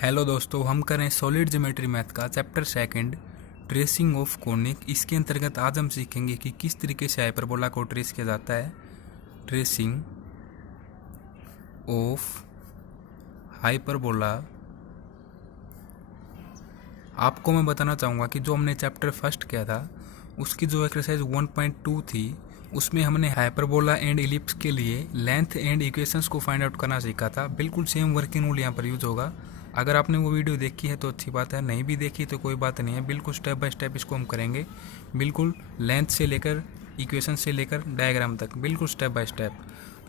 Hello दोस्तों, हम करें सॉलिड ज्योमेट्री मैथ का chapter second tracing of conic. इसके अंतर्गत आज हम सीखेंगे कि किस तरीके से हाइपरबोला को ट्रेस किया जाता है। Tracing of hyperbola. आपको मैं बताना चाहूँगा कि जो हमने चैप्टर फर्स्ट किया था उसकी जो एक्सरसाइज 1.2 थी उसमें हमने हाइपरबोला एंड इलिप्स के लिए लेंथ एंड इक्वेशंस को फाइंड आउट करना सीखा था। बिल्कुल सेम वर्किंग रूल यहाँ पर यूज होगा। अगर आपने वो वीडियो देखी है तो अच्छी बात है, नहीं भी देखी तो कोई बात नहीं है। बिल्कुल स्टेप बाय स्टेप इसको हम करेंगे, बिल्कुल लेंथ से लेकर इक्वेशन से लेकर डायग्राम तक, बिल्कुल स्टेप बाय स्टेप।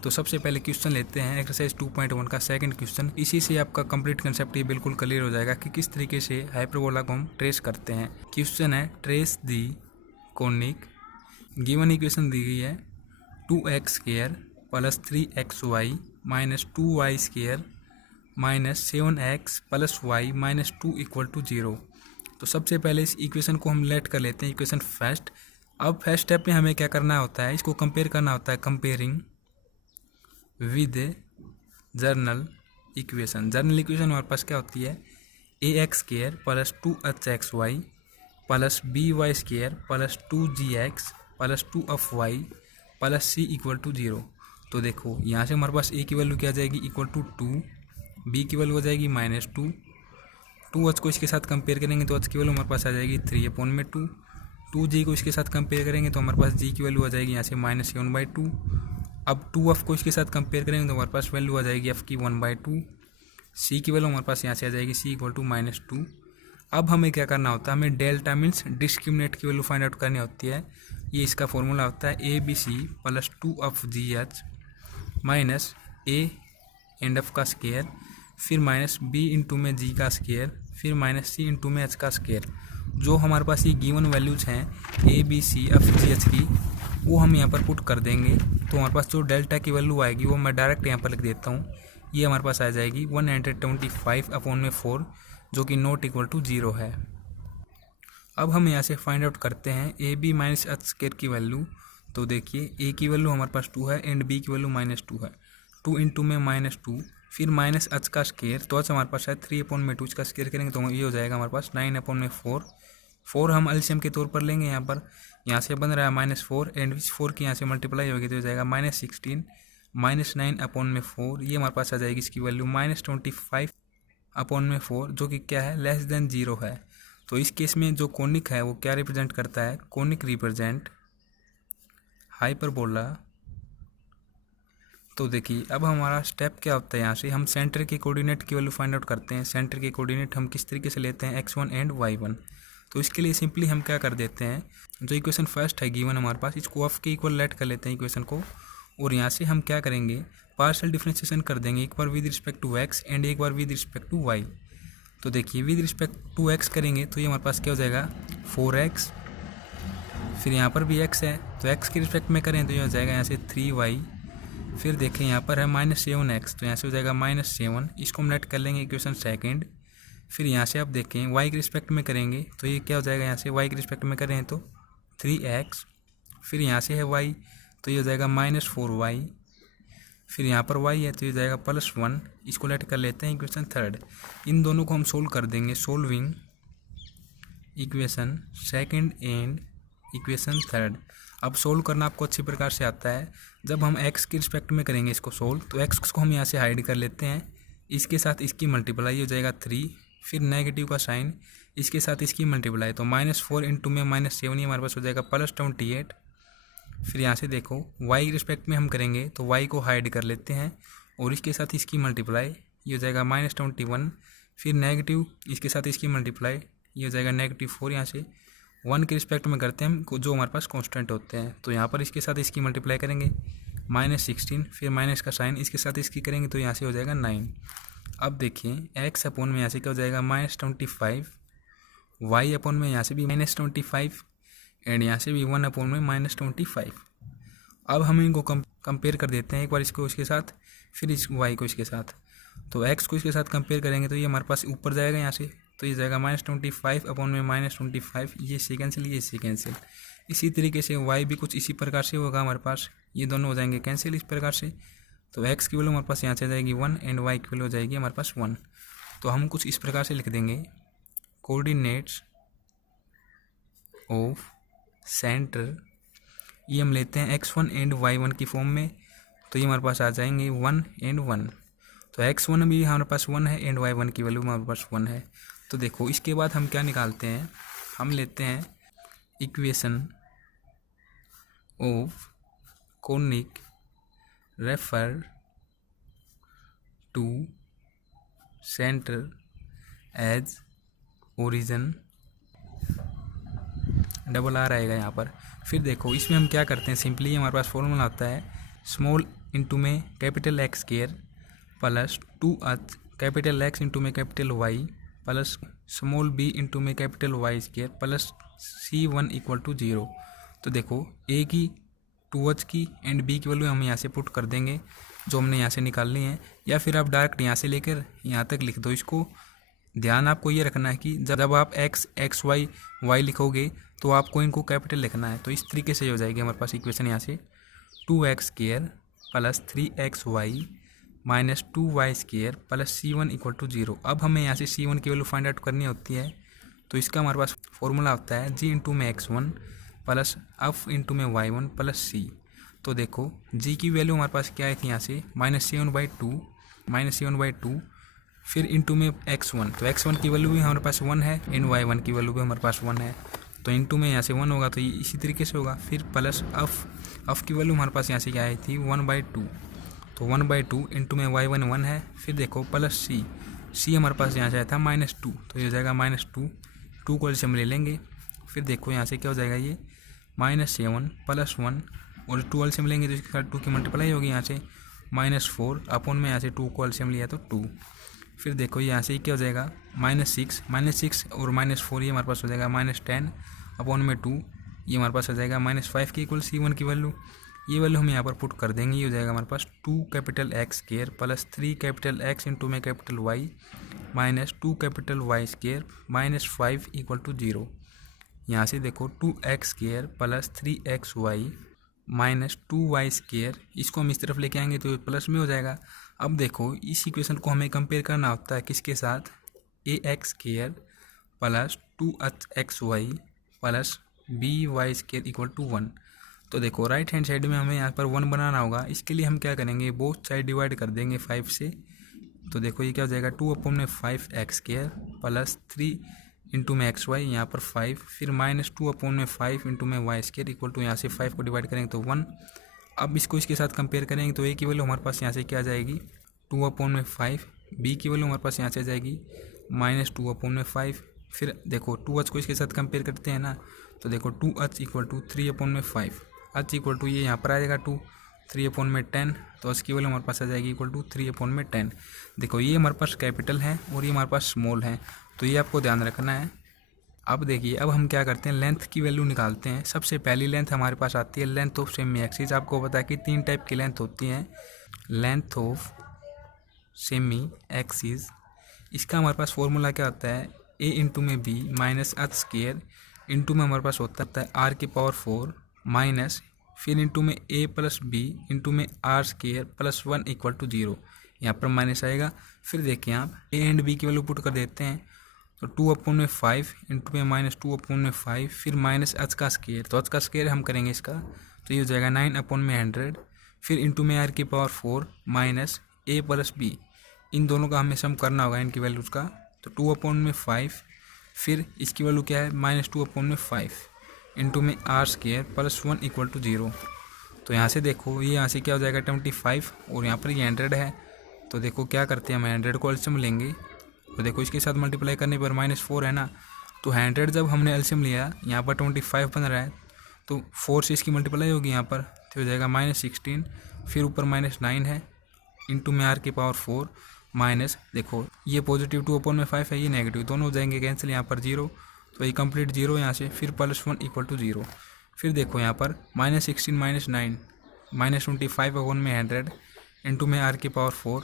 तो सबसे पहले क्वेश्चन लेते हैं एक्सरसाइज 2.1 का सेकंड क्वेश्चन। इसी से आपका कंप्लीट कंसेप्ट ये बिल्कुल क्लियर हो जाएगा कि किस तरीके से हाइपरबोला को हम ट्रेस करते हैं। क्वेश्चन है trace the conic. Given equation दी गई है 2x² plus 3xy minus 2y² minus 7x plus y minus 2 equal to 0। तो सबसे पहले इस इक्वेशन को हम लेट कर लेते हैं इक्वेशन फर्स्ट। अब फर्स्ट स्टेप में हमें क्या करना होता है, इसको कंपेयर करना होता है, comparing with general equation. General equation हमारे पास क्या होती है, ax² plus 2hxy plus by² plus 2gx plus 2y plus c equal to 0। तो देखो यहाँ से हमारे पास a की वैल्यू क्या आ जाएगी, इक्वल टू 2, b की वैल्यू हो जाएगी -2, 2h को इसके साथ कंपेयर करेंगे तो h की वैल्यू हमारे पास आ जाएगी 3/2, 2g को इसके साथ कंपेयर करेंगे तो हमारे पास g की वैल्यू आ जाएगी यहाँ से -7/2। अब 2f को इसके साथ कंपेयर करेंगे तो हमारे पास वैल्यू आ जाएगी f की 1/2, c की वैल्यू हमारे पास यहाँ से आ जाएगी c इक्वल टू -2। अब हमें क्या करना होता है, हमें डेल्टा मीन्स डिस्क्रिमिनेंट की वैल्यू फाइंड आउट करनी होती है। ये इसका फॉर्मूला होता है ABC plus 2f(gh) minus a and f का स्केयर, फिर माइनस b इंटू में g का स्केयर, फिर माइनस c इंटू में h का स्केयर। जो हमारे पास ये गिवन वैल्यूज हैं ABC f(gh) की, वो हम यहाँ पर पुट कर देंगे। तो हमारे पास जो डेल्टा की वैल्यू आएगी वो मैं डायरेक्ट यहाँ पर लिख देता हूँ। ये हमारे पास आ जाएगी 125/4, जो कि नॉट इक्वल टू 0 है। अब हम यहाँ से फाइंड आउट करते हैं AB माइनस h² की वैल्यू। तो देखिए a की वैल्यू हमारे पास 2 है एंड b की वैल्यू -2 है। 2 इंटू में -2, फिर माइनस h का स्केयर, तो h हमारे पास है 3/2, इसका स्केयर करेंगे तो ये हो जाएगा हमारे पास 9/4। 4 हम एलसीएम के तौर पर लेंगे यहाँ पर। यहाँ से बन रहा है -4 एंड 4 की यहाँ से मल्टीप्लाई होगी तो हो जाएगा -16 -9/4। ये हमारे पास आ जाएगी इसकी वैल्यू -25/4, जो कि क्या है, लेस देन 0 है। तो इस केस में जो कोनिक है वो क्या रिप्रेजेंट करता है, कोनिक रिप्रेजेंट हाइपरबोला। तो देखिए अब हमारा स्टेप क्या होता है, यहाँ से हम सेंटर के कोऑर्डिनेट की वैल्यू फाइंड आउट करते हैं। सेंटर के कोऑर्डिनेट हम किस तरीके से लेते हैं, x1 एंड y1। तो इसके लिए सिंपली हम क्या कर देते हैं, जो इक्वेशन फर्स्ट है गिवन हमारे पास, इसको f के इक्वल लेट कर लेते हैं इक्वेशन को। और यहाँ से हम क्या करेंगे, पार्शियल डिफरेंशिएशन कर देंगे, एक बार with respect to x and एक बार विद रिस्पेक्ट टू y। तो देखिए विद रिस्पेक्ट टू x करेंगे तो ये हमारे पास क्या हो जाएगा 4x, फिर यहाँ पर भी x है तो x के रिस्पेक्ट में करें तो ये हो जाएगा यहाँ से 3y। फिर देखें यहाँ पर है -7x, तो यहाँ से हो जाएगा -7। इसको हम नेट कर लेंगे इक्वेशन सेकंड। फिर यहाँ से आप देखें y के रिस्पेक्ट में करेंगे तो ये क्या हो जाएगा, यहाँ से y के रिस्पेक्ट में करें तो 3x, फिर यहाँ से है y तो ये हो जाएगा -4y, फिर यहाँ पर y है तो ये जाएगा +1। इसको लेट कर लेते हैं इक्वेशन थर्ड। इन दोनों को हम सोल्व कर देंगे, solving equation second and equation third. अब सोल्व करना आपको अच्छी प्रकार से आता है। जब हम x के रिस्पेक्ट में करेंगे इसको सोल्व, तो x को हम यहाँ से हाइड कर लेते हैं, इसके साथ इसकी मल्टीप्लाई हो जाएगा 3, फिर नेगेटिव का साइन, इसके साथ इसकी मल्टीप्लाई, तो -4 इंटू में -7 ही हमारे पास हो जाएगा +28। फिर यहाँ से देखो y के रिस्पेक्ट में हम करेंगे तो y को हाइड कर लेते हैं और इसके साथ इसकी मल्टीप्लाई, ये हो जाएगा -21, फिर नेगेटिव इसके साथ इसकी मल्टीप्लाई, ये हो जाएगा -4। यहाँ से 1 के रिस्पेक्ट में करते हैं हम जो हमारे पास कांस्टेंट होते हैं, तो यहाँ पर इसके साथ इसकी मल्टीप्लाई करेंगे -16, फिर माइनस का साइन, इसके साथ इसकी करेंगे तो यहाँ से हो जाएगा 9। अब देखिए x अपॉन में यहाँ से क्या हो जाएगा -25, y अपॉन में यहाँ से भी -25 एंड यहाँ से भी 1 अपॉन में -25। अब हम इनको कंपेयर कर देते हैं, एक बार इसको इसके साथ, फिर इस y को इसके साथ। तो x को इसके साथ कंपेयर करेंगे तो ये हमारे पास ऊपर जाएगा यहाँ से, तो ये जाएगा -25 अपॉन में -25, ये से कैंसिल, ये से कैंसिल। इसी तरीके से y भी कुछ इसी प्रकार से होगा हमारे पास, ये दोनों हो जाएंगे कैंसिल इस प्रकार से। तो x की वैल्यू हमारे पास यहाँ से आ जाएगी 1 एंड y की वैल्यू हो जाएगी हमारे पास 1। तो हम कुछ इस प्रकार से लिख देंगे, कोऑर्डिनेट्स ऑफ सेंटर, ये हम लेते हैं x1 एंड y1 की फॉर्म में, तो ये हमारे पास आ जाएंगे 1 एंड 1। तो x1 भी हमारे पास 1 है एंड y1 की वैल्यू हमारे पास 1 है। तो देखो इसके बाद हम क्या निकालते हैं, हम लेते हैं equation of conic refer to centre as origin, double R आएगा यहाँ पर। फिर देखो इसमें हम क्या करते हैं, सिंपली हमारे पास फॉर्मूला आता है स्मॉल इंटू में capital X square plus 2h capital X into में capital Y plus small B into में capital Y square plus C1 equal to 0। तो देखो ए की 2h की एंड बी की वैल्यू हम यहाँ से पुट कर देंगे जो हमने यहाँ से निकालनी है, या फिर आप डायरेक्ट यहाँ से लेकर यहाँ तक लिख दो इसको। ध्यान आपको ये रखना है कि जब आप एक्स वाई लिखोगे तो आपको इनको कैपिटल लिखना है। तो इस तरीके से हो जाएगी हमारे पास इक्वेशन यहाँ से 2x square plus 3xy minus 2y square plus C1 equal to 0। अब हमें यहाँ से C1 की वैल्यू फाइंड आउट करनी होती है, तो इसका हमारे पास फॉर्मूला होता है g इंटू में x1 प्लस f इंटू में y1 प्लस c। तो देखो g की वैल्यू हमारे पास क्या आई थी यहाँ से -7/2 फिर इंटू में x1, तो x1 की वैल्यू भी हमारे पास 1 है एंड y1 की वैल्यू भी हमारे पास 1 है, तो इंटू में यहाँ से 1 होगा, तो ये इसी तरीके से होगा। फिर प्लस f की वैल्यू हमारे पास यहाँ से क्या आई थी 1/2, तो 1/2 इंटू में y1 1 है। फिर देखो प्लस c हमारे पास यहाँ से आया था -2, तो ये हो जाएगा -2 को एलसीएम ले लेंगे। फिर देखो यहाँ से क्या हो जाएगा, ये -7 प्लस 1 और 2 एलसीएम लेंगे तो इसके साथ 2 की मल्टीप्लाई होगी यहाँ से -4 अपॉन में यहाँ से 2 को एलसीएम लिया तो 2। फिर देखो यहाँ से क्या हो जाएगा -6 और -4 ये हमारे पास हो जाएगा -10 अपॉन में 2, ये हमारे पास आ जाएगा -5 के इक्वल C1 की वैल्यू। ये वैल्यू हम यहाँ पर पुट कर देंगे, ये हो जाएगा हमारे पास 2 capital X square plus 3 capital X into में capital Y minus 2 capital Y square -5 equal to 0। यहाँ से देखो 2x square plus 3xy minus 2y square, इसको हम इस तरफ लेके आएंगे तो प्लस में हो जाएगा। अब देखो इस इक्वेशन को हमें कंपेयर करना होता है किसके साथ, ax square plus 2xy plus by square equal to 1। तो देखो राइट हैंड साइड में हमें यहाँ पर 1 बनाना होगा, इसके लिए हम क्या करेंगे, बोथ साइड डिवाइड कर देंगे 5 से। तो देखो ये क्या हो जाएगा 2/5x स्क्वायर प्लस 3 इंटू में एक्स वाई, यहाँ पर 5, फिर -2/5 इंटू में वाई स्क्वायर इक्वल टू यहाँ से 5 को डिवाइड करेंगे तो 1। अब इसको इसके साथ कंपेयर करेंगे तो ए की वैल्यू हमारे पास यहाँ से क्या आ जाएगी 2/5, बी की वैल्यू हमारे पास यहाँ से आ जाएगी -2/5। फिर देखो 2h को इसके साथ कंपेयर करते हैं ना, तो देखो 2h equal to 3/5, h equal to ये यहाँ पर आ जाएगा 2, 3/10, तो h की वैल्यू हमारे पास आ जाएगी इक्वल टू 3/10। देखो ये हमारे पास कैपिटल है और ये हमारे पास स्मॉल है, तो ये आपको ध्यान रखना है। अब देखिए अब हम क्या करते हैं, लेंथ की वैल्यू निकालते हैं। सबसे पहली लेंथ हमारे पास आती है लेंथ ऑफ सेमी एक्सिस। आपको पता है कि 3 टाइप की लेंथ होती हैं, लेंथ ऑफ सेमी एक्सिस। इसका हमारे पास फॉर्मूला क्या होता है, a इंटू में b minus h square into में हमारे पास होता है r⁴ माइनस फिर इंटू में a प्लस बी इंटू में r square plus 1 equal to 0। यहाँ पर माइनस आएगा। फिर देखिए आप a एंड b की वैल्यू पुट कर देते हैं, तो 2/5 इंटू में -2/5 फिर माइनस h का स्क्वायर, तो h का स्क्वायर हम करेंगे इसका, तो ये हो जाएगा 9/100 फिर इंटू में r⁴ minus a plus B, इन दोनों का हमें सम करना होगा इनकी वैल्यूज़ का। तो 2/5 फिर इसकी वैल्यू क्या है -2/5 इंटू में r square plus 1 equal to 0। तो यहाँ से देखो ये यहाँ से क्या हो जाएगा 25 और यहाँ पर ये 100 है, तो देखो क्या करते हैं हम 100 को एलसीएम लेंगे, तो देखो इसके साथ मल्टीप्लाई करने पर -4 है ना, तो 100 जब हमने एलसीएम लिया यहाँ पर 25 बन रहा है, तो 4 से इसकी मल्टीप्लाई होगी यहाँ पर, तो हो जाएगा -16 फिर ऊपर -9 है इंटू में r⁴ माइनस देखो ये पॉजिटिव 2/5 है, ये नेगेटिव, दोनों हो जाएंगे कैंसिल, यहाँ पर 0, तो ये कंप्लीट 0 यहाँ से, फिर +1 इक्वल टू 0। फिर देखो यहाँ पर -16 -9 -25/100 इंटू में r⁴,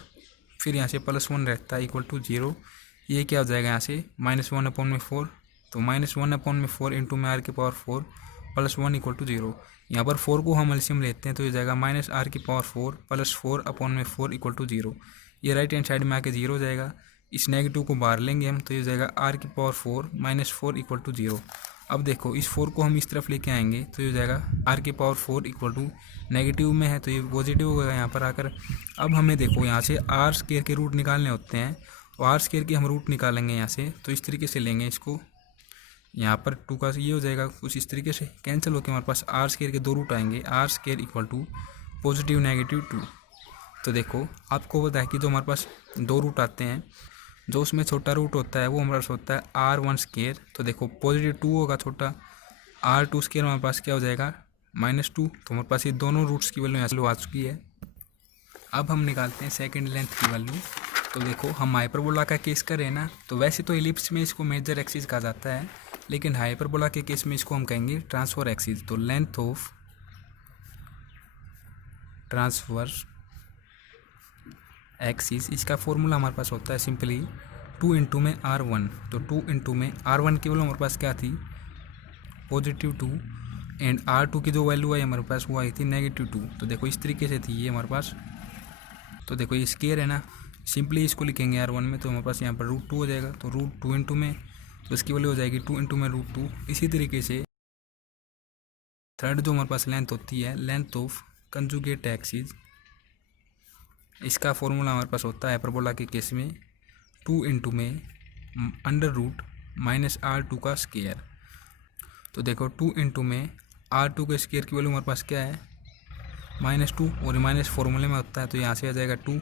फिर यहाँ से +1 रहता है इक्वल टू 0। ये क्या हो जाएगा यहाँ से -1/4, तो -1/4 इंटू में r⁴ प्लस 1 इक्वल टू 0। यहाँ पर 4 को हम एलसीएम लेते हैं तो ये जाएगा -r⁴ प्लस 4/4 इक्वल टू 0। ये राइट हैंड साइड में आके 0 हो जाएगा। इस नेगेटिव को बाहर लेंगे हम, तो ये हो जाएगा आर की पावर 4 माइनस 4 इक्वल टू 0। अब देखो इस 4 को हम इस तरफ लेके आएंगे तो ये हो जाएगा आर की पावर 4 इक्वल टू, नेगेटिव में है तो ये पॉजिटिव होगा यहाँ पर आकर। अब हमें देखो यहाँ से आर स्क्वायर के रूट निकालने होते हैं, तो आर स्क्वायर के हम रूट निकालेंगे यहाँ से, तो इस तरीके से लेंगे इसको। यहाँ पर 2 का ये हो जाएगा कुछ इस तरीके से, कैंसिल होकर हमारे पास आर स्क्वायर के 2 रूट आएंगे, R square equal to positive negative 2। तो देखो आपको पता है कि जो हमारे पास 2 रूट आते हैं, जो उसमें छोटा रूट होता है वो हमारे पास होता है R1 स्क्वायर। तो देखो पॉजिटिव 2 होगा छोटा, R2 स्क्वायर हमारे पास क्या हो जाएगा -2। तो हमारे पास ये दोनों रूट्स की वैल्यू यहाँ आ चुकी है। अब हम निकालते हैं सेकंड लेंथ की वैल्यू। तो देखो हम हाइपरबोला का केस करें ना, तो वैसे तो एलिप्स में इसको मेजर एक्सिस कहा जाता है, लेकिन हाइपरबोला के केस में इसको हम कहेंगे ट्रांसफर एक्सिस। तो लेंथ ऑफ ट्रांसवर्स एक्सिस, इसका फॉर्मूला हमारे पास होता है सिंपली 2 इंटू में R1। तो 2 इंटू में R1 की वैल्यू हमारे पास क्या थी पॉजिटिव 2, एंड R2 की जो वैल्यू आई हमारे पास वो आई थी -2। तो देखो इस तरीके से थी ये हमारे पास। तो देखो ये स्क्वायर है ना, सिंपली इसको लिखेंगे R1 में, तो हमारे पास यहाँ पर √2 हो जाएगा। तो √2 इंटू में, तो इसकी वैल्यू हो जाएगी 2 इंटू में √2। इसी तरीके से थर्ड जो हमारे पास लेंथ होती है, लेंथ ऑफ कंजुगेट एक्सिस, इसका फॉर्मूला हमारे पास होता है हाइपरबोला के केस में 2 इंटू में √ -R2 का स्क्वायर। तो देखो 2 इंटू में R2 के स्क्वायर की वैल्यू हमारे पास क्या है -2, और माइनस फॉर्मूले में होता है तो यहाँ से आ जाएगा 2।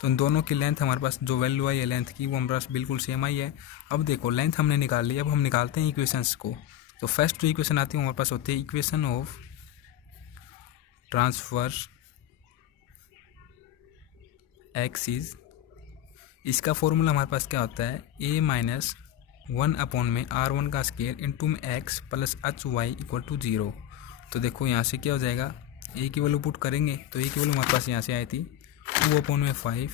तो इन दोनों की लेंथ हमारे पास जो वैल्यू आई है लेंथ की वो हमारे पास बिल्कुल सेम आई है। अब देखो लेंथ हमने निकाल ली, अब हम निकालते हैं इक्वेशंस को। तो फर्स्ट जो इक्वेशन आती है हमारे पास होती है इक्वेशन ऑफ ट्रांसवर्स एक्सिस। इसका फॉर्मूला हमारे पास क्या होता है a माइनस 1 में R1 का स्क्वायर इंटू में x plus HY equal to 0। तो देखो यहाँ से क्या हो जाएगा, a की वैल्यू पुट करेंगे तो a की वैल्यू हमारे पास यहाँ से आई थी 2 में 5,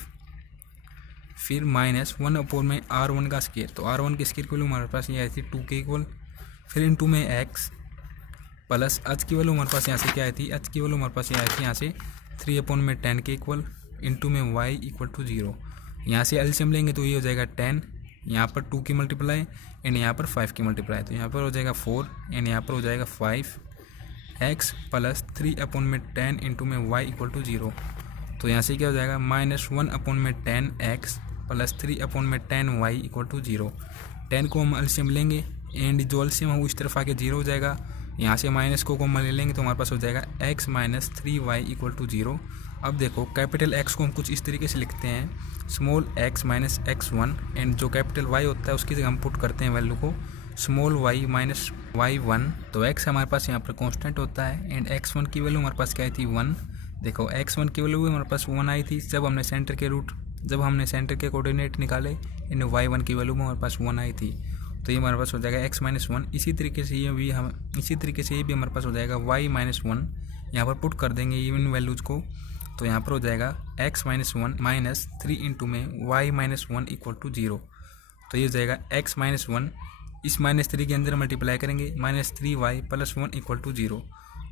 फिर -1 में R1 का स्क्वायर। तो R1 के स्क्वायर की वैल्यू हमारे पास ये आई थी 2 के इक्वल, फिर इंटू में x प्लस h की वैल्यू हमारे पास यहाँ से क्या आई थी, h की वैल्यू हमारे पास ये आई थी यहाँ से 3 में 10 के इक्वल, इंटू में y इक्वल टू 0। यहाँ से एलसीएम लेंगे तो ये हो जाएगा 10, यहाँ पर 2 की मल्टीप्लाई एंड यहाँ पर 5 की मल्टीप्लाई, तो यहाँ पर हो जाएगा 4 एंड यहाँ पर हो जाएगा 5x प्लस 3 में 10 इंटू में y इक्वल टू 0। तो यहाँ से क्या हो जाएगा -1 में 10x प्लस 3 में 10y इक्वल टू 0। 10 को हम एलसीएम लेंगे एंड जो एलसीएम है वो इस तरफ आके 0 हो जाएगा। यहाँ से माइनस को हम ले लेंगे तो हमारे पास हो जाएगा x minus 3y equal to 0। अब देखो कैपिटल X को हम कुछ इस तरीके से लिखते हैं small x minus x1, and जो कैपिटल Y होता है उसकी जगह हम पुट करते हैं वैल्यू को स्मॉल y माइनस y1। तो x हमारे पास यहाँ पर कांस्टेंट होता है एंड x1 की वैल्यू हमारे पास क्या आई थी 1। देखो x1 की वैल्यू हमारे पास 1 आई थी जब हमने सेंटर के कोऑर्डिनेट निकाले, एंड y1 की वैल्यू हमारे पास 1 आई थी। तो ये हमारे पास हो जाएगा x माइनस 1। इसी तरीके से ये भी हमारे पास हो जाएगा y माइनस 1। यहाँ पर पुट कर देंगे इवन वैल्यूज को, तो यहाँ पर हो जाएगा x माइनस 1 माइनस 3 इंटू में y माइनस 1 इक्वल टू 0। तो ये हो जाएगा x माइनस 1, इस -3 के अंदर मल्टीप्लाई करेंगे -3y प्लस 1 इक्वल टू 0।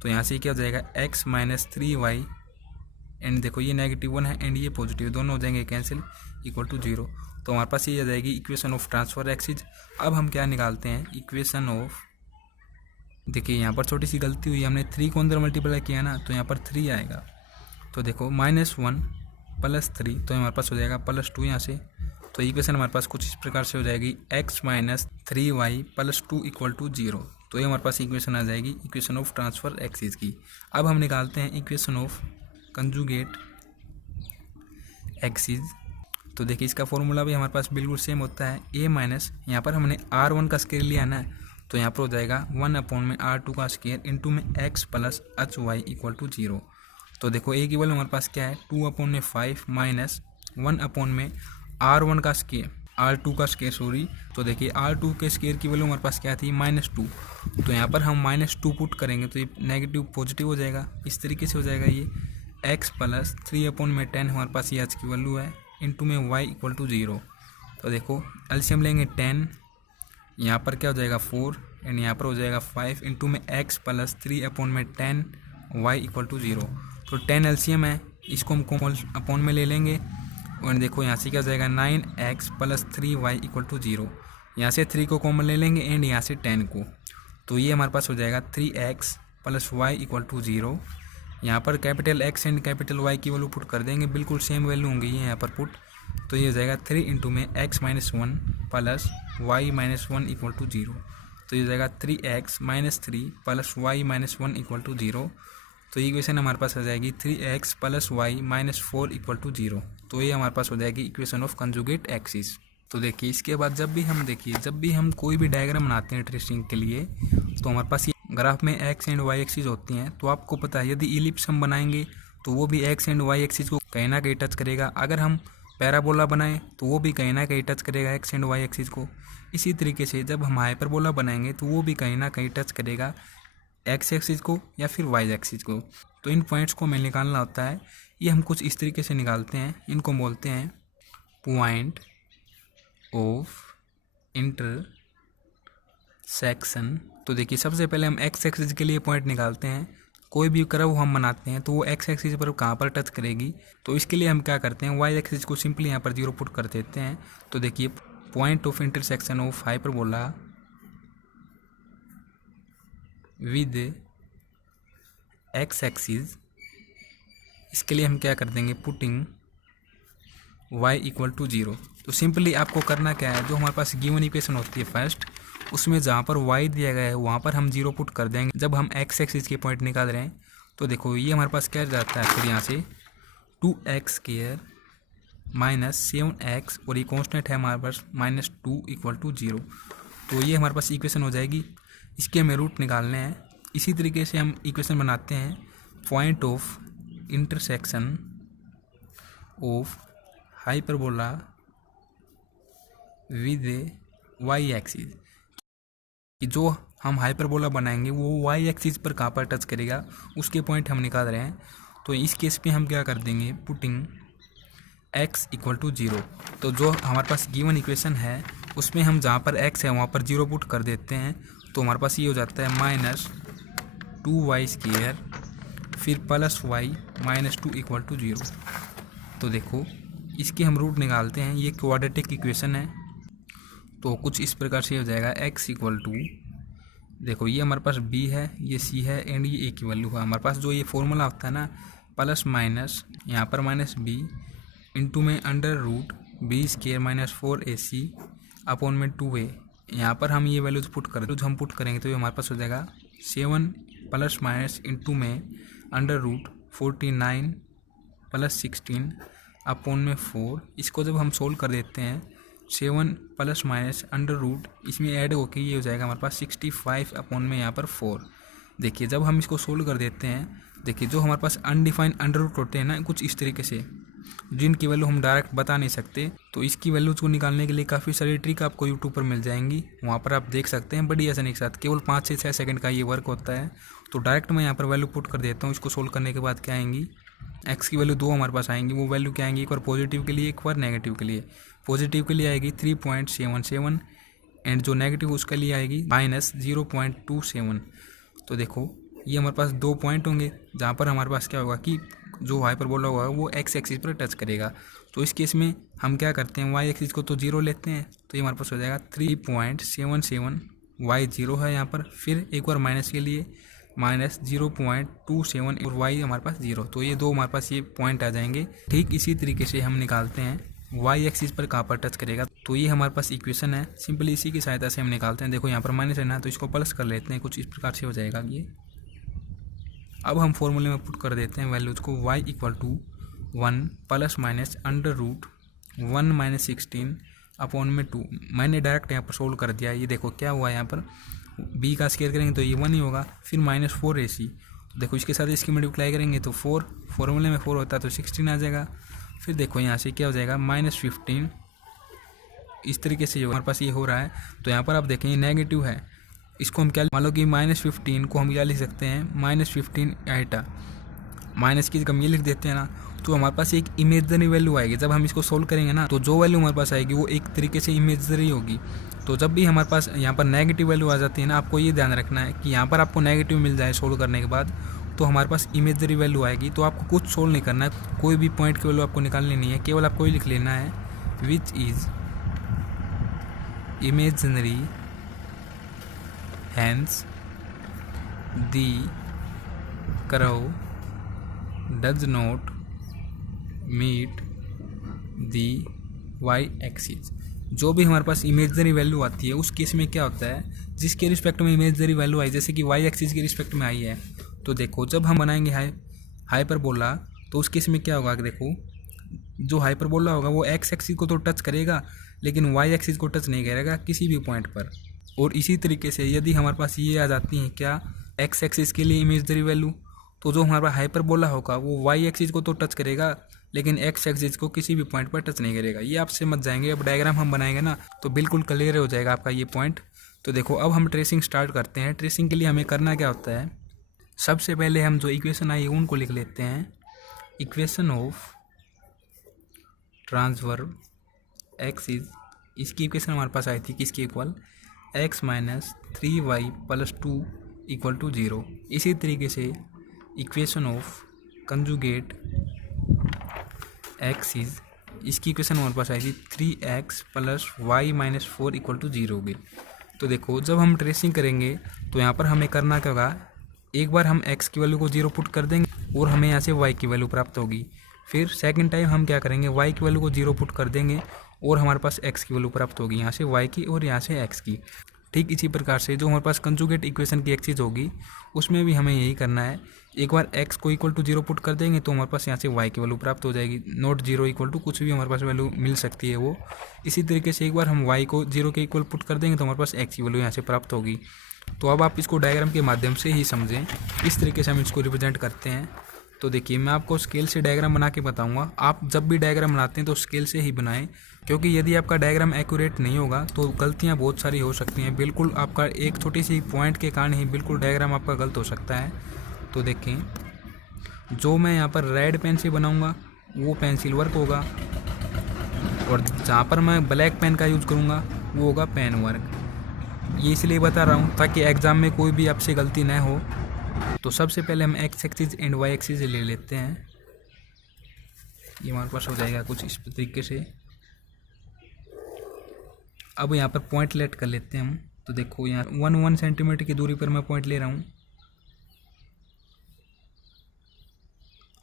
तो यहाँ से क्या हो जाएगा x माइनस 3y, एंड देखो ये -1 है एंड ये पॉजिटिव, दोनों हो जाएंगे कैंसिल इक्वल टू 0। तो हमारे पास ये आ जाएगी इक्वेशन ऑफ ट्रांसफर एक्सिस। अब हम क्या निकालते हैं इक्वेशन ऑफ, देखिए यहाँ पर छोटी सी गलती हुई, हमने 3 को अंदर मल्टीप्लाई किया ना तो यहाँ पर 3 आएगा। तो देखो -1 प्लस 3, तो हमारे पास हो जाएगा +2 यहाँ से। तो इक्वेशन हमारे पास कुछ इस प्रकार से हो जाएगी x minus 3y plus 2 equal to 0। तो ये हमारे पास इक्वेशन आ जाएगी इक्वेशन ऑफ ट्रांसफर एक्सिस की। अब हम निकालते हैं इक्वेशन ऑफ कंजुगेट एक्सिस। तो देखिए इसका फॉर्मूला भी हमारे पास बिल्कुल सेम होता है a माइनस, यहाँ पर हमने R1 का स्क्वायर लिया ना, तो यहाँ पर हो जाएगा 1 में R2 का स्क्वायर इंटू में x plus HY equal to 0। तो देखो a की वैल्यू हमारे पास क्या है 2 में 5 माइनस 1 में R1 का स्क्वायर, R2 का स्क्वायर सॉरी। तो देखिए R2 के स्क्वायर की वैल्यू हमारे पास क्या थी -2। तो यहाँ पर हम -2 पुट करेंगे तो ये नेगेटिव पॉजिटिव हो जाएगा, इस तरीके से हो जाएगा ये x प्लस 3 में 10 हमारे पास ये h की वैल्यू है इंटू में y इक्वल टू 0। तो देखो एलसीएम लेंगे 10, यहाँ पर क्या हो जाएगा 4 एंड यहाँ पर हो जाएगा 5 इंटू में x प्लस 3 में 10 y इक्वल टू 0। तो 10 एलसीएम है, इसको हम कॉमन अपॉन में ले लेंगे और देखो यहाँ से क्या हो जाएगा 9x plus 3y equal to 0। यहाँ से 3 को कॉमन ले लेंगे एंड यहाँ से 10 को, तो ये हमारे पास हो जाएगा 3x plus Y equal to 0। यहाँ पर capital X and capital Y की वैल्यू पुट कर देंगे, बिल्कुल सेम वैल्यू होंगी ये यहाँ पर पुट, तो ये हो जाएगा 3 इंटू में x minus 1 plus Y minus 1 equal to 0। तो ये हो जाएगा 3x minus 3 plus Y minus 1 equal to 0। तो ये इक्वेशन हमारे पास आ जाएगी 3x plus Y minus 4 equal to 0। तो ये हमारे पास हो जाएगी इक्वेशन ऑफ कंजुगेट एक्सिस। तो देखिए इसके बाद जब भी हम कोई भी डायग्राम बनाते हैं ट्रेसिंग के लिए, तो हमारे पास ये ग्राफ में एक्स एंड वाई एक्सिस होती हैं। तो आपको पता है यदि इलिप्स हम बनाएंगे तो वो भी एक्स एंड वाई एक्सिस को कहीं ना कहीं टच करेगा। अगर हम पैराबोला बनाएं तो वो भी कहीं ना कहीं टच करेगा एक्स एंड वाई एक्सिस को। इसी तरीके से जब हम हाइपरबोला बनाएंगे तो वो भी कहीं ना कहीं टच करेगा एक्स एक्सिस को या फिर वाई एक्सिस को। तो इन पॉइंट्स को हमें निकालना होता है। ये हम कुछ इस तरीके से निकालते हैं, इनको बोलते हैं पॉइंट ऑफ इंटरसेक्शन। तो देखिए सबसे पहले हम एक्स एक्सिस के लिए पॉइंट निकालते हैं। कोई भी कर्व हम बनाते हैं तो वो एक्स एक्सिस पर कहाँ पर टच करेगी, तो इसके लिए हम क्या करते हैं वाई एक्सिस को सिंपली यहाँ पर 0 पुट कर देते हैं। तो देखिए point of intersection of hyperbola with x axis, इसके लिए हम क्या कर देंगे पुटिंग y इक्वल टू 0। तो सिंपली आपको करना क्या है, जो हमारे पास गिवन इक्वेशन होती है फर्स्ट, उसमें जहाँ पर y दिया गया है वहाँ पर हम 0 पुट कर देंगे जब हम x एक्सिस के पॉइंट निकाल रहे हैं। तो देखो ये हमारे पास क्या जाता है, फिर यहाँ से 2x² माइनस 7x और ये कॉन्स्टेंट है हमारे पास -2 इक्वल टू 0। तो ये हमारे पास इक्वेशन हो जाएगी। इसके हमें रूट निकालने हैं। इसी तरीके से हम इक्वेशन बनाते हैं point of intersection of hyperbola with Y axis, कि जो हम हाइपरबोला बनाएंगे वो वाई एक्सिस पर कहाँ पर टच करेगा उसके पॉइंट हम निकाल रहे हैं। तो इस केस पे हम क्या कर देंगे पुटिंग x इक्वल टू 0। तो जो हमारे पास गिवन इक्वेशन है उसमें हम जहाँ पर x है वहाँ पर 0 पुट कर देते हैं। तो हमारे पास ये हो जाता है -2y² फिर प्लस y -2 इक्वल टू 0। तो देखो इसके हम रूट निकालते हैं। ये क्वाड्रेटिक इक्वेशन है, तो कुछ इस प्रकार से हो जाएगा x इक्वल टू, देखो ये हमारे पास b है, ये c है एंड ये a की वैल्यू है। हमारे पास जो ये फॉर्मूला होता है ना प्लस माइनस यहाँ पर -b इंटू में √b² -4ac अपॉन में 2a। यहाँ पर हम ये वैल्यूज पुट करेंगे तो ये हमारे पास हो जाएगा 7 प्लस माइनस इंटू में √49 प्लस 16 अपॉन में 4। इसको जब हम सोल्व कर देते हैं 7 प्लस माइनस √ इसमें ऐड होकर ये हो जाएगा हमारे पास 65 अपॉन में यहाँ पर 4। देखिए जब हम इसको सोल्व कर देते हैं, देखिए जो हमारे पास अनडिफाइंड √ होते हैं ना कुछ इस तरीके से, जिनकी वैल्यू हम डायरेक्ट बता नहीं सकते, तो इसकी वैल्यूज को निकालने के लिए काफ़ी सारी ट्रिक आपको यूट्यूब पर मिल जाएंगी। वहाँ पर आप देख सकते हैं बड़ी आसानी के साथ, केवल 5 से 6 सेकंड का ये वर्क होता है। तो डायरेक्ट मैं यहाँ पर वैल्यू पुट कर देता हूँ। इसको सोल्व करने के बाद क्या आएंगी, एक्स की वैल्यू 2 हमारे पास आएंगी। वो वैल्यू क्या आएंगी, एक बार पॉजिटिव के लिए एक बार नेगेटिव के लिए। पॉजिटिव के लिए आएगी 3.77 एंड जो नेगेटिव उसके लिए आएगी -0.27। तो देखो ये हमारे पास 2 पॉइंट होंगे जहाँ पर हमारे पास क्या होगा कि जो हाइपरबोला होगा वो एक्स एक्सिस पर टच करेगा। तो इस केस में हम क्या करते हैं वाई एक्सिस को तो 0 लेते हैं, तो ये हमारे पास हो जाएगा 3.77 वाई 0 है यहाँ पर। फिर एक बार माइनस के लिए -0.27 और वाई हमारे पास 0। तो ये 2 हमारे पास ये पॉइंट आ जाएंगे। ठीक इसी तरीके से हम निकालते हैं वाई एक्सिस पर कहाँ पर टच करेगा। तो ये हमारे पास इक्वेशन है, सिंपली इसी की सहायता से हम निकालते हैं। देखो यहाँ पर माइनस है ना, तो इसको प्लस कर लेते हैं, कुछ इस प्रकार से हो जाएगा ये। अब हम फॉर्मूले में पुट कर देते हैं वैल्यूज को y equal to 1 plus minus √1 - 16 upon में 2। मैंने डायरेक्ट यहाँ पर सोल्व कर दिया। ये देखो क्या हुआ, यहाँ पर b का स्क्वायर करेंगे तो ये 1 ही होगा, फिर -4ac। तो देखो इसके साथ इसकी मल्टीप्लाई करेंगे तो 4, फॉर्मूले में 4 होता है तो 16 आ जाएगा। फिर देखो यहाँ से क्या हो जाएगा -15। इस तरीके से हमारे पास ये हो रहा है। तो यहाँ पर आप देखें नेगेटिव है, इसको हम क्या मान लो कि -15 को हम क्या लिख सकते हैं -15 आइटा, माइनस की जगह ये लिख देते हैं ना, तो हमारे पास एक इमेजनरी वैल्यू आएगी। जब हम इसको सोल्व करेंगे ना तो जो वैल्यू हमारे पास आएगी वो एक तरीके से इमेजनरी होगी। तो जब भी हमारे पास यहाँ पर नेगेटिव वैल्यू आ जाती है ना, आपको ये ध्यान रखना है कि यहाँ पर आपको नेगेटिव मिल जाए सोल्व करने के बाद, तो हमारे पास इमेजनरी वैल्यू आएगी। तो आपको कुछ सोल्व नहीं करना है, कोई भी पॉइंट की वैल्यू आपको निकालनी नहीं है, केवल आपको ही लिख लेना है which is imaginary hence the curve does not meet the Y axis. जो भी हमारे पास इमेजनरी वैल्यू आती है उस केस में क्या होता है, जिसके रिस्पेक्ट में इमेजनरी वैल्यू आई, जैसे कि वाई एक्सिस के रिस्पेक्ट में आई है, तो देखो जब हम बनाएंगे हाइपरबोला तो उस केस में क्या होगा कि देखो जो हाइपरबोला होगा वो एक्स एक्सिस को तो टच करेगा लेकिन वाई एक्सिस को टच नहीं करेगा किसी भी पॉइंट पर। और इसी तरीके से यदि हमारे पास ये आ जाती हैं क्या एक्स एक्सिस के लिए इमेजनरी वैल्यू, तो जो हमारे पास हाइपरबोला होगा वो वाई एक्सिस को तो टच करेगा लेकिन एक्स एक्सिस को किसी भी पॉइंट पर टच नहीं करेगा। ये आप समझ जाएंगे, अब डायग्राम हम बनाएंगे ना तो बिल्कुल क्लियर हो जाएगा आपका ये पॉइंट। तो देखो अब हम ट्रेसिंग स्टार्ट करते हैं। ट्रेसिंग के लिए हमें करना क्या होता है, सबसे पहले हम जो इक्वेशन आई है उनको लिख लेते हैं। इक्वेशन ऑफ ट्रांसवर्ब एक्सिस, इसकी इक्वेशन हमारे पास आई थी किसकी equal, x minus 3y plus 2 equal to 0। इसी तरीके से इक्वेशन ऑफ कंजुगेट एक्सिस, इसकी इक्वेशन हमारे पास आई थी 3x plus y minus 4 equal to 0 होगी। तो देखो जब हम ट्रेसिंग करेंगे तो यहाँ पर हमें करना क्या होगा, एक बार हम x की वैल्यू को 0 पुट कर देंगे और हमें यहाँ से y की वैल्यू प्राप्त होगी। फिर सेकंड टाइम हम क्या करेंगे, y की वैल्यू को 0 पुट कर देंगे और हमारे पास x की वैल्यू प्राप्त होगी, यहाँ से y की और यहाँ से x की। ठीक इसी प्रकार से जो हमारे पास कंजुगेट इक्वेशन की एक्सिस होगी उसमें भी हमें यही करना है। एक बार x को इक्वल टू 0 पुट कर देंगे तो हमारे पास यहाँ से y की वैल्यू प्राप्त हो जाएगी, नॉट 0 इक्वल टू कुछ भी हमारे पास वैल्यू मिल सकती है वो। इसी तरीके से एक बार हम y को 0 के इक्वल पुट कर देंगे तो हमारे पास x की वैल्यू यहाँ से प्राप्त होगी। तो अब आप इसको डायग्राम के माध्यम से ही समझें, इस तरीके से हम इसको रिप्रेजेंट करते हैं। तो देखिए मैं आपको स्केल से डायग्राम बना के बताऊंगा, आप जब भी डायग्राम बनाते हैं तो स्केल से ही बनाएं, क्योंकि यदि आपका डायग्राम एक्यूरेट नहीं होगा तो गलतियां बहुत सारी हो सकती हैं। बिल्कुल आपका एक छोटी सी पॉइंट के कारण ही बिल्कुल डायग्राम आपका गलत हो सकता है। तो देखें जो मैं यहाँ पर रेड पेन से बनाऊँगा वो पेंसिल वर्क होगा और जहाँ पर मैं ब्लैक पेन का यूज़ करूँगा वो होगा पेन वर्क। ये इसलिए बता रहा हूँ ताकि एग्ज़ाम में कोई भी आपसे गलती न हो। तो सबसे पहले हम X axis and Y axis ले लेते हैं। ये हमारे पास हो जाएगा कुछ इस तरीके से। अब यहाँ पर पॉइंट लेट कर लेते हैं हम। तो देखो यहाँ 1 सेंटीमीटर की दूरी पर मैं पॉइंट ले रहा हूँ।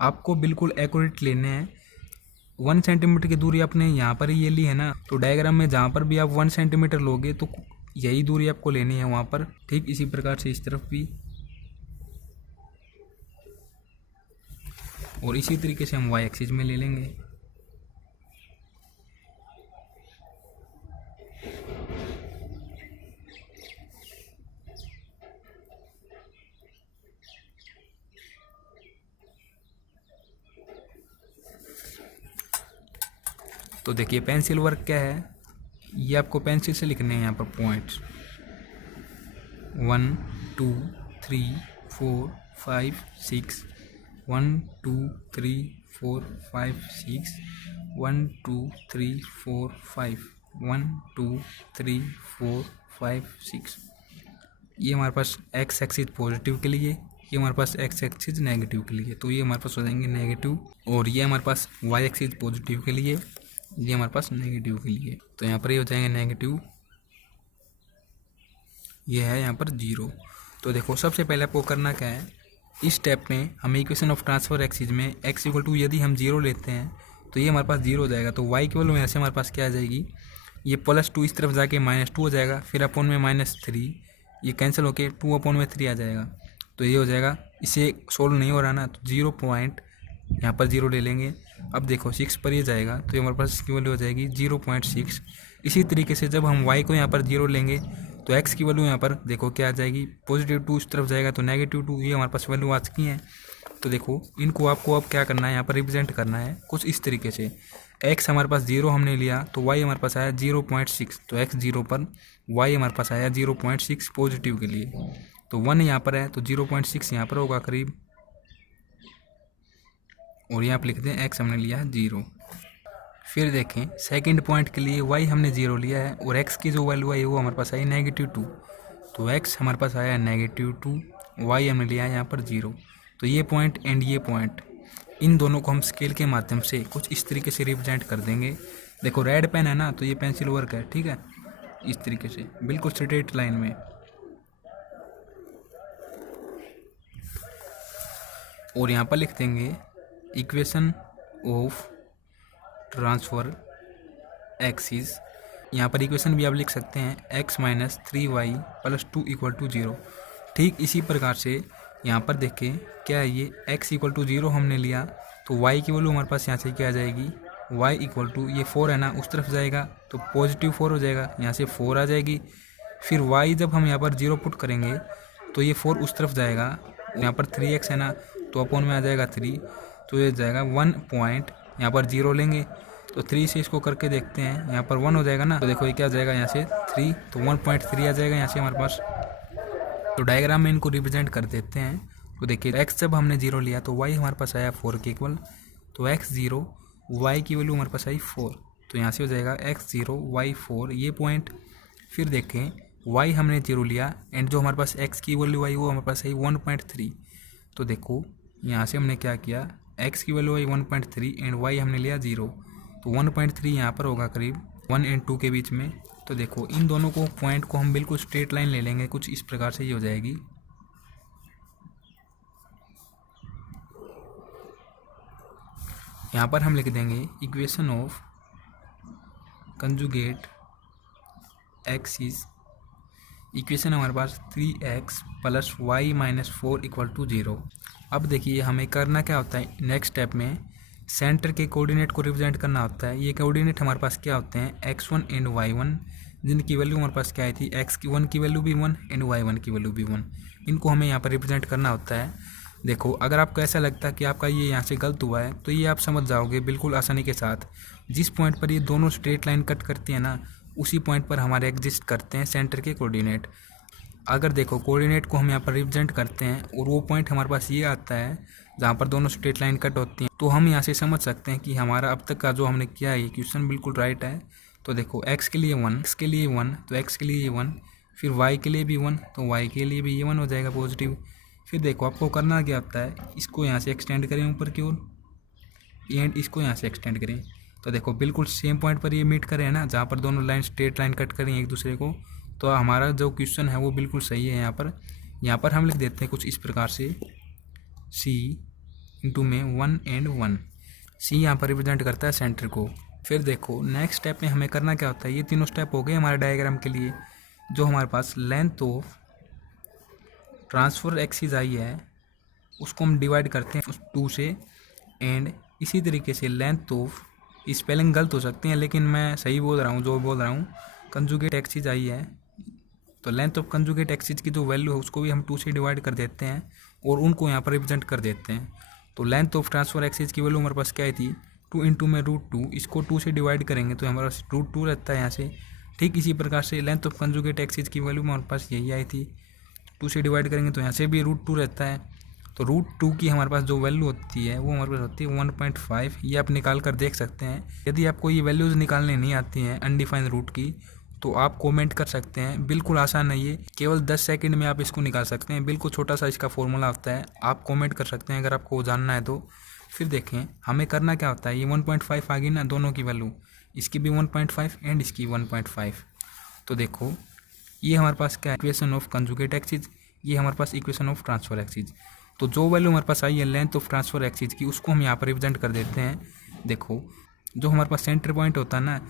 आपको बिल्कुल एक्यूरेट लेने हैं। 1 सेंटीमीटर की दूरी आपने यहाँ पर ही ये ली है ना, तो डायग्राम में जहाँ पर भी आप 1 सेंटीमीटर लोगे तो यही दूरी आपको लेनी है वहाँ पर। ठीक इसी प्रकार से इस तरफ भी, और इसी तरीके से हम वाई एक्सिस में ले लेंगे। तो देखिए पेंसिल वर्क क्या है, ये आपको पेंसिल से लिखने हैं यहाँ पर पॉइंट्स 1 2 3 4 5 6 1 2 3 4 5 6 1 2 3 4 5 1 2 3 4 5 6। ये हमारे पास एक्स एक्सिस पॉजिटिव के लिए, ये हमारे पास एक्स एक्सिस नेगेटिव के लिए, तो ये हमारे पास हो जाएंगे नेगेटिव। और ये हमारे पास वाई एक्सिस पॉजिटिव के लिए, ये हमारे पास नेगेटिव के लिए। तो यहाँ पर ये हो जाएंगे नेगेटिव, ये है यहाँ पर 0। तो देखो सबसे पहले आपको करना क्या है, इस स्टेप में हमें इक्वेशन ऑफ ट्रांसफर एक्सिस में x इक्वल टू यदि हम 0 लेते हैं तो ये हमारे पास 0 हो जाएगा। तो y की वैल्यू में ऐसे हमारे पास क्या आ जाएगी, ये +2 इस तरफ जाके -2 हो जाएगा, फिर अपॉन में -3, ये कैंसिल होके 2 अपॉन में 3 आ जाएगा। तो ये हो जाएगा, इसे सोल्व नहीं हो रहा ना, तो 0 पॉइंट यहाँ पर 0 ले लेंगे। अब देखो 6 पर ये जाएगा तो ये हमारे पास इसकी वैल्यू हो जाएगी 0.6। इसी तरीके से जब हम y को यहाँ पर 0 लेंगे तो x की वैल्यू यहाँ पर देखो क्या आ जाएगी, +2 इस तरफ जाएगा तो -2, ये हमारे पास वैल्यू आ चुकी हैं। तो देखो इनको आपको अब क्या करना है, यहाँ पर रिप्रेजेंट करना है कुछ इस तरीके से। x हमारे पास 0 हमने लिया तो y हमारे पास आया 0.6, तो x 0 पर y हमारे पास आया 0.6 पॉजिटिव के लिए। तो 1 यहाँ पर है तो 0.6 यहाँ पर होगा करीब, और यहाँ पर लिख दें x हमने लिया है 0। फिर देखें सेकंड पॉइंट के लिए y हमने 0 लिया है और x की जो वैल्यू आई वो हमारे पास आई -2। तो x हमारे पास आया -2, y हमने लिया है यहाँ पर 0। तो ये पॉइंट एंड ये पॉइंट, इन दोनों को हम स्केल के माध्यम से कुछ इस तरीके से रिप्रेजेंट कर देंगे। देखो रेड पेन है ना, तो ये पेंसिल वर्क है, ठीक है, इस तरीके से बिल्कुल स्ट्रेट लाइन में। और यहाँ पर लिख देंगे इक्वेशन ऑफ ट्रांसफर एक्सिस। यहाँ पर इक्वेशन भी आप लिख सकते हैं x minus 3y plus 2 equal to 0। ठीक इसी प्रकार से यहाँ पर देखें क्या है, ये x इक्वल टू 0 हमने लिया, तो y की वैल्यू हमारे पास यहाँ से क्या आ जाएगी, y इक्वल टू ये 4 है ना, उस तरफ जाएगा तो पॉजिटिव 4 हो जाएगा, यहाँ से 4 आ जाएगी। फिर y जब हम यहाँ पर 0 पुट करेंगे तो ये 4 उस तरफ जाएगा, यहाँ पर 3x है ना, तो अपॉन में आ जाएगा 3, तो ये जाएगा 1 पॉइंट, यहाँ पर 0 लेंगे तो 3 से इसको करके देखते हैं, यहाँ पर 1 हो जाएगा ना, तो देखो ये क्या जाएगा यहाँ से 3, तो 1.3 आ जाएगा यहाँ से हमारे पास। तो डायग्राम में इनको रिप्रेजेंट कर देते हैं। तो देखिए x जब हमने 0 लिया तो y हमारे पास आया 4 के इक्वल, तो x 0 y की वैल्यू हमारे पास आई 4, तो यहाँ से हो जाएगा x 0 y 4 ये पॉइंट। फिर देखें y हमने 0 लिया एंड जो हमारे पास x की वैल्यू आई वो हमारे पास आई 1.3, तो देखो यहाँ से हमने क्या किया, x की वैल्यू आई 1.3 एंड y हमने लिया 0, तो 1.3 यहाँ पर होगा करीब 1 एंड 2 के बीच में। तो देखो इन दोनों को पॉइंट को हम बिल्कुल स्ट्रेट लाइन ले लेंगे, कुछ इस प्रकार से ये हो जाएगी। यहाँ पर हम लिख देंगे equation of conjugate axis. Equation हमारे पास 3x plus Y minus 4 equal to 0। अब देखिए हमें करना क्या होता है, नेक्स्ट स्टेप में सेंटर के कोऑर्डिनेट को रिप्रेजेंट करना होता है। ये कोऑर्डिनेट हमारे पास क्या होते हैं, x1 एंड y1, जिनकी वैल्यू हमारे पास क्या आई थी, x1 की वैल्यू भी 1 एंड y1 की वैल्यू भी 1, इनको हमें यहाँ पर रिप्रेजेंट करना होता है। देखो अगर आपको ऐसा लगता है कि आपका ये यहाँ से गलत हुआ है तो ये आप समझ जाओगे बिल्कुल आसानी के साथ। जिस पॉइंट पर ये दोनों स्ट्रेट लाइन कट करती है ना, उसी पॉइंट पर हमारे एग्जिस्ट करते हैं सेंटर के कोऑर्डिनेट। अगर देखो कोऑर्डिनेट को हम यहाँ पर रिप्रेजेंट करते हैं और वो पॉइंट हमारे पास ये आता है जहाँ पर दोनों स्ट्रेट लाइन कट होती हैं, तो हम यहाँ से समझ सकते हैं कि हमारा अब तक का जो हमने किया है ये क्वेश्चन बिल्कुल राइट है। तो देखो x के लिए 1, x के लिए 1, तो x के लिए 1, फिर y के लिए भी 1, तो y के लिए भी ये 1 हो जाएगा पॉजिटिव। फिर देखो आपको करना क्या होता है, इसको यहाँ से एक्सटेंड करें ऊपर की ओर एंड इसको यहाँ से एक्सटेंड करें, तो देखो बिल्कुल सेम पॉइंट पर ये मीट करें ना, जहाँ पर दोनों लाइन स्ट्रेट लाइन कट करें एक दूसरे को। तो हमारा जो क्वेश्चन है वो बिल्कुल सही है। यहाँ पर हम लिख देते हैं कुछ इस प्रकार से, c इंटू में 1 एंड 1, c यहाँ पर रिप्रेजेंट करता है सेंटर को। फिर देखो नेक्स्ट स्टेप में हमें करना क्या होता है, ये तीनों स्टेप हो गए हमारे डायग्राम के लिए। जो हमारे पास लेंथ ऑफ ट्रांसफर एक्सिस आई है उसको हम डिवाइड करते हैं उस 2 से, एंड इसी तरीके से लेंथ ऑफ, स्पेलिंग गलत हो सकती है लेकिन मैं सही बोल रहा हूँ जो बोल रहा हूँ, कंजुगेट एक्सिस आई है, तो लेंथ ऑफ कंजुगेट एक्सिस की जो वैल्यू है उसको भी हम 2 से डिवाइड कर देते हैं और उनको यहाँ पर रिप्रेजेंट कर देते हैं। तो लेंथ ऑफ ट्रांसफर एक्सिस की वैल्यू हमारे पास क्या आई थी, 2 इंटू में √2, इसको 2 से डिवाइड करेंगे तो हमारे पास √2 रहता है यहाँ से। ठीक इसी प्रकार से लेंथ ऑफ कंजुगेट एक्सिस की वैल्यू हमारे पास यही आई थी, 2 से डिवाइड करेंगे तो यहाँ से भी √2 रहता है। तो √2 की हमारे पास जो वैल्यू होती है वो हमारे पास होती है 1.5। ये आप निकाल कर देख सकते हैं। यदि आपको ये वैल्यूज़ निकालने नहीं आती हैं अनडिफाइंड रूट की, तो आप कमेंट कर सकते हैं, बिल्कुल आसान है ये, केवल 10 सेकंड में आप इसको निकाल सकते हैं। बिल्कुल छोटा सा इसका फॉर्मूला होता है, आप कमेंट कर सकते हैं अगर आपको जानना है तो। फिर देखें हमें करना क्या होता है, ये 1.5 आ गई ना दोनों की वैल्यू, इसकी भी 1.5 एंड इसकी 1.5। तो देखो ये हमारे पास क्या है, इक्वेशन ऑफ कंजुगेट एक्सिस, ये हमारे पास इक्वेशन ऑफ ट्रांसफर एक्सिस। तो जो वैल्यू हमारे पास आई है लेंथ ऑफ ट्रांसफर एक्सिस की, उसको हम यहाँ पर रिप्रेजेंट कर देते हैं। देखो जो हमारे पास सेंटर पॉइंट होता है ना,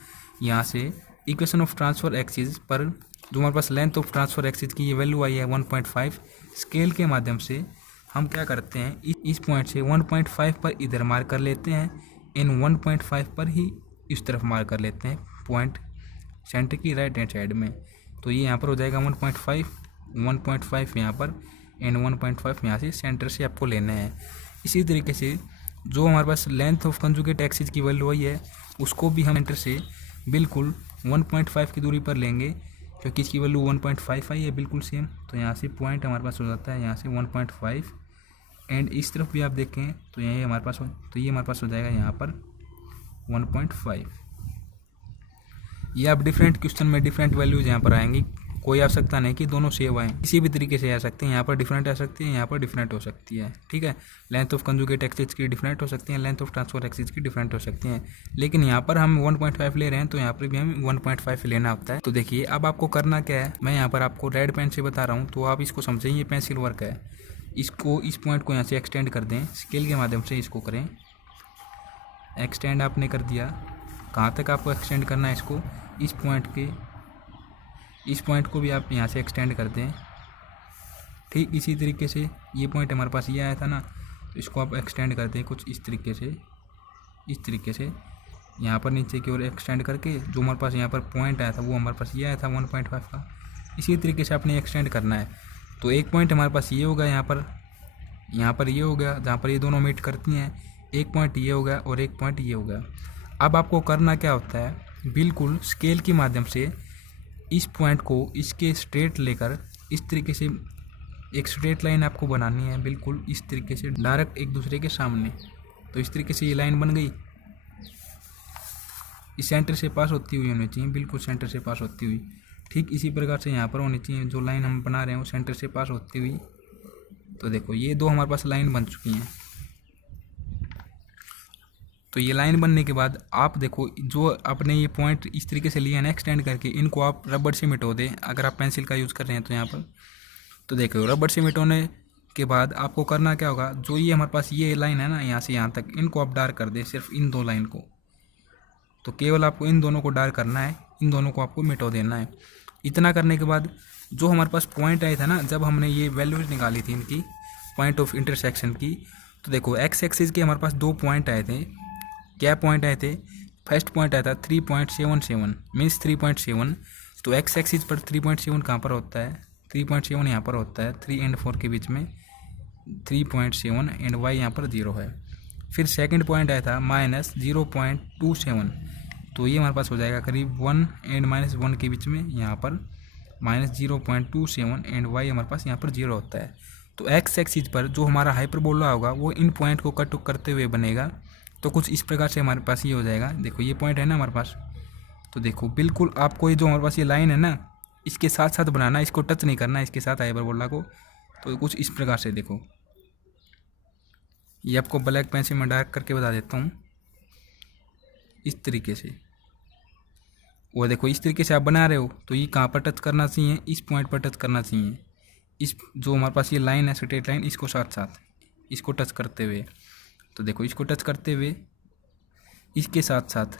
यहाँ से इक्वेशन ऑफ ट्रांसफर एक्सिस पर जो हमारे पास लेंथ ऑफ ट्रांसफर एक्सिस की ये वैल्यू आई है 1.5, स्केल के माध्यम से हम क्या करते हैं, इस पॉइंट से 1.5 पर इधर मार्क कर लेते हैं, इन 1.5 पर ही इस तरफ मार्क कर लेते हैं पॉइंट सेंटर की राइट हैंड साइड में। तो ये यहाँ पर हो जाएगा 1.5 यहाँ पर एंड 1.5 यहाँ से सेंटर से आपको लेना है। इसी तरीके से जो हमारे पास लेंथ ऑफ कंजुगेट एक्सिस की वैल्यू आई है उसको भी हम सेंटर से बिल्कुल 1.5 की दूरी पर लेंगे, क्योंकि इसकी वैल्यू 1.5 आई है बिल्कुल सेम। तो यहाँ से पॉइंट हमारे पास हो जाता है यहाँ से 1.5 एंड इस तरफ भी आप देखें तो ये हमारे पास हो जाएगा यहाँ पर 1.5। ये आप डिफरेंट क्वेश्चन में डिफरेंट वैल्यूज यहाँ पर आएंगी, कोई आवश्यकता नहीं कि दोनों सेम आए, किसी भी तरीके से आ सकते हैं। यहाँ पर डिफरेंट आ सकती है, यहाँ पर डिफरेंट हो सकती है, ठीक है। लेंथ ऑफ कंजुगेट एक्सिस की डिफरेंट हो सकती है, लेंथ ऑफ ट्रांसफर एक्सिस की डिफरेंट हो सकती हैं। लेकिन यहाँ पर हम 1.5 ले रहे हैं तो यहाँ पर भी हमें 1.5 लेना होता है। तो देखिए अब आपको करना क्या है, मैं यहाँ पर आपको रेड पेन से बता रहा हूँ, तो आप इसको समझें, ये पेंसिल वर्क है। इसको इस पॉइंट को यहाँ से एक्सटेंड कर दें, स्केल के माध्यम से इसको करें। एक्सटेंड आपने कर दिया, कहाँ तक आपको एक्सटेंड करना है इसको, इस पॉइंट को भी आप यहाँ से एक्सटेंड कर दें। ठीक इसी तरीके से ये पॉइंट हमारे पास ये आया था ना, तो इसको आप एक्सटेंड कर दें कुछ इस तरीके से, यहाँ पर नीचे की ओर एक्सटेंड करके जो हमारे पास यहाँ पर पॉइंट आया था वो हमारे पास ये आया था 1.5 का। इसी तरीके से आपने एक्सटेंड करना है। तो एक पॉइंट हमारे पास ये होगा, यहाँ पर ये हो गया जहाँ पर ये दोनों मीट करती हैं, एक पॉइंट ये हो गया और एक पॉइंट ये हो गया। अब आपको करना क्या होता है, बिल्कुल स्केल के माध्यम से इस पॉइंट को इसके स्ट्रेट लेकर इस तरीके से एक स्ट्रेट लाइन आपको बनानी है, बिल्कुल इस तरीके से डायरेक्ट एक दूसरे के सामने। तो इस तरीके से ये लाइन बन गई, इस सेंटर से पास होती हुई होनी चाहिए, बिल्कुल सेंटर से पास होती हुई। ठीक इसी प्रकार से यहाँ पर होनी चाहिए, जो लाइन हम बना रहे हैं वो सेंटर से पास होती हुई। तो देखो ये दो हमारे पास लाइन बन चुकी हैं। तो ये लाइन बनने के बाद आप देखो, जो आपने ये पॉइंट इस तरीके से लिया है ना एक्सटेंड करके, इनको आप रबड़ से मिटो दें अगर आप पेंसिल का यूज़ कर रहे हैं तो यहाँ पर। तो देखो रबड़ से मिटोने के बाद आपको करना क्या होगा, जो ये हमारे पास ये लाइन है ना यहाँ से यहाँ तक, इनको आप डार्क कर दें, सिर्फ इन दो लाइन को। तो केवल आपको इन दोनों को डार्क करना है, इन दोनों को आपको मिटो देना है। इतना करने के बाद जो हमारे पास पॉइंट आया था ना, जब हमने ये वैल्यूज निकाली थी इनकी पॉइंट ऑफ इंटरसेक्शन की, तो देखो एक्स एक्सिस के हमारे पास दो पॉइंट आए थे। क्या पॉइंट आए थे, फर्स्ट पॉइंट आया था 3.77 मीन्स 3.7। तो एक्स एक्सिस पर 3.7 कहाँ पर होता है, 3.7 यहाँ पर होता है, 3 और 4 के बीच में 3.7 एंड वाई यहाँ पर 0 है। फिर सेकंड पॉइंट आया था -0.27, तो ये हमारे पास हो जाएगा करीब 1 एंड -1 के बीच में, यहाँ पर -0.27 एंड वाई हमारे पास यहाँ पर 0 होता है। तो एक्स एक्सिस पर जो हमारा हाइपरबोला होगा वो इन पॉइंट को कट करते हुए बनेगा। तो कुछ इस प्रकार से हमारे पास ये हो जाएगा। देखो ये पॉइंट है ना हमारे पास, तो देखो बिल्कुल आपको ये जो हमारे पास ये लाइन है ना, इसके साथ साथ बनाना, इसको टच नहीं करना इसके साथ हाइपरबोला को। तो कुछ इस प्रकार से देखो, ये आपको ब्लैक पेन से मैं डार्क करके बता देता हूँ, इस तरीके से। वो देखो इस तरीके से आप बना रहे हो, तो ये कहाँ पर टच करना चाहिए, इस पॉइंट पर टच करना चाहिए। इस जो हमारे पास ये लाइन है स्ट्रेट लाइन, इसको साथ साथ इसको टच करते हुए। तो देखो इसको टच करते हुए इसके साथ साथ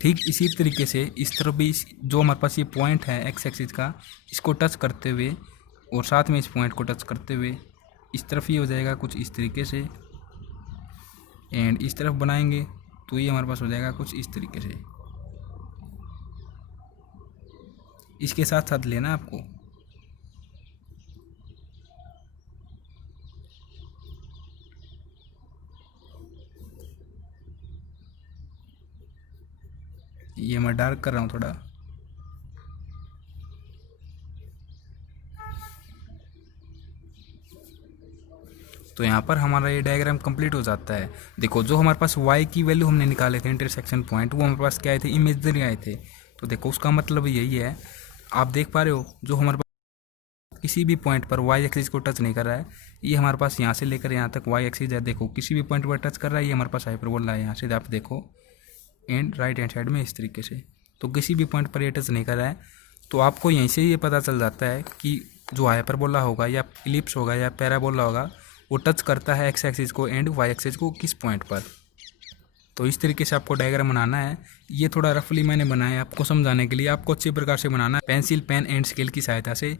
ठीक इसी तरीके से इस तरफ भी जो हमारे पास ये पॉइंट है एक्स एक्सिस का, इसको टच करते हुए और साथ में इस पॉइंट को टच करते हुए इस तरफ ये हो जाएगा कुछ इस तरीके से। एंड इस तरफ बनाएंगे तो ये हमारे पास हो जाएगा कुछ इस तरीके से। इसके साथ साथ लेना आपको। ये मैं डार्क कर रहा हूँ थोड़ा। तो यहाँ पर हमारा ये डायग्राम कंप्लीट हो जाता है। देखो जो हमारे पास y की वैल्यू हमने निकाले थे इंटरसेक्शन पॉइंट, वो हमारे पास क्या आए थे, इमेजनरी आए थे। तो देखो उसका मतलब यही है, आप देख पा रहे हो जो हमारे पास किसी भी पॉइंट पर y एक्सिस को टच नहीं कर रहा है, ये हमारे पास यहाँ से लेकर यहाँ तक y एक्सिस है। देखो किसी भी पॉइंट पर टच कर रहा है, ये हमारे पास हाइपरबोला है यहाँ से, आप देखो एंड राइट हैंड साइड में इस तरीके से। तो किसी भी पॉइंट पर ये टच नहीं कर रहा है। तो आपको यहीं से ये पता चल जाता है कि जो हाइपरबोला होगा या इलिप्स होगा या पैराबोला होगा, वो टच करता है एक्स एक्सिस को एंड वाई एक्सिस को किस पॉइंट पर। तो इस तरीके से आपको डायग्राम बनाना है। ये थोड़ा रफली मैंने बनाया है आपको समझाने के लिए। आपको अच्छे प्रकार से बनाना है पेंसिल, पेन एंड स्केल की सहायता से।